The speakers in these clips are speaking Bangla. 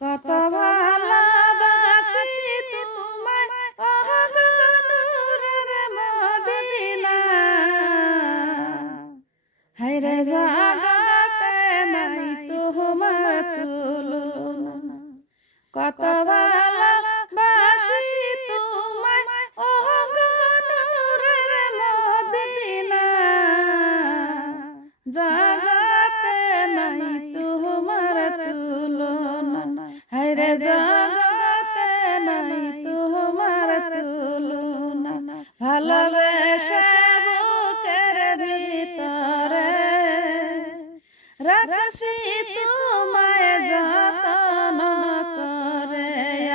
কত ভালোবাসি তোমায় ওহ গো নূরের মদিনা, হায়রে জগতে নাই তোমার তুলনা। কত ভালোবাসি তোমায় ওহ গো নূরের মদিনা, জগতে নাই তোমার তুলনা, হায়রে জগতে নাই তোমার তুলনা। ভালোবেসে বুকের ভিতরে রাখছি তোমায় যতন করে,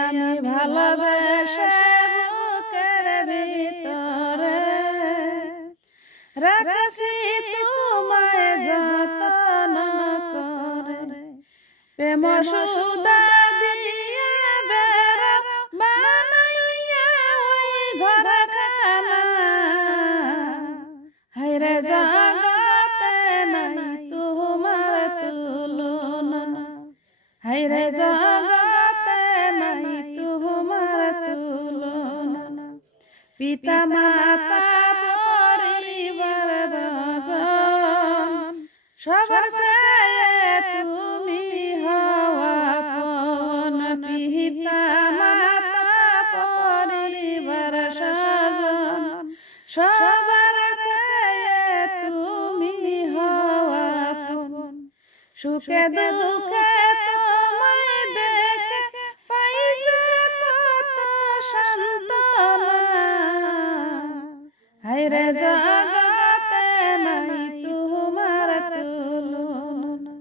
আমি ভালোবেসে বুকের ভিতরে রাখছি তোমায় যতন করে। প্রেম সুদা দিয়ে বেড়া বানাইয়া ওই ঘরখানা, হায়রে জগতে নাই তোমার তুলনা, হায়রে জগতে নাই তোমার তুলনা। পিতা মাতা পরিবার বজন সবার চেয়ে তুমি হওয়া আপন। পিতা মাতা পরিবার স্বজন সবার চেয়ে তুমি হওয়া আপন। সুখে দুঃখে তোমায় দেখে পাই যে কত সান্ত্বনা, হায়রে জগতে নাই তোমার তুলনা,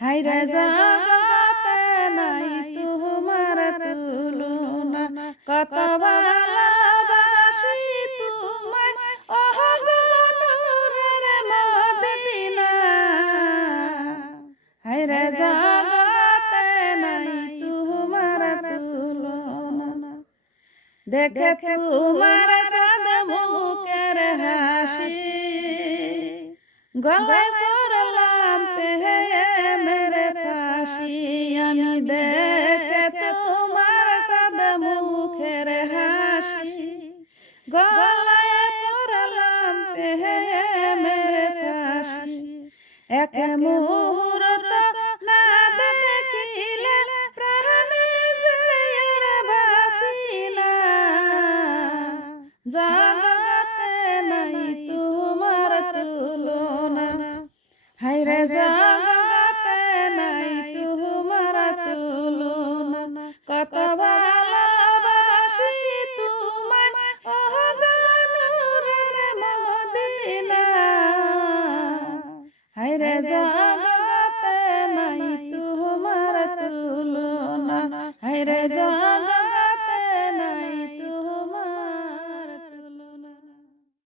হায়রে জগতে নাই তোমার তুলনা। কত ভালোবাসি তোমায় ওহ গো নূরের মদিনা, হায়রে জগতে নাই তোমার তুলনা। দেখে তোমার চাঁদ মুখের হাসি, গলায় পড়লাম প্রেমের ফাঁসি। আমি দেখে তোমার চাঁদ মুখের হাসি, গলায় পড়লাম প্রেমের ফাঁসি। এক মুহূর্ত না দেখিলে প্রাণে যে আর বাসি না, জগতে নাই তোমার তুলনা, হায়রে জগতে নাই তোমার তুলনা। কত ভালোবাসি তোমায় ওহ গো নূরের মদিনা, হায়রে জগতে নাই তোমার তুলনা, হায়রে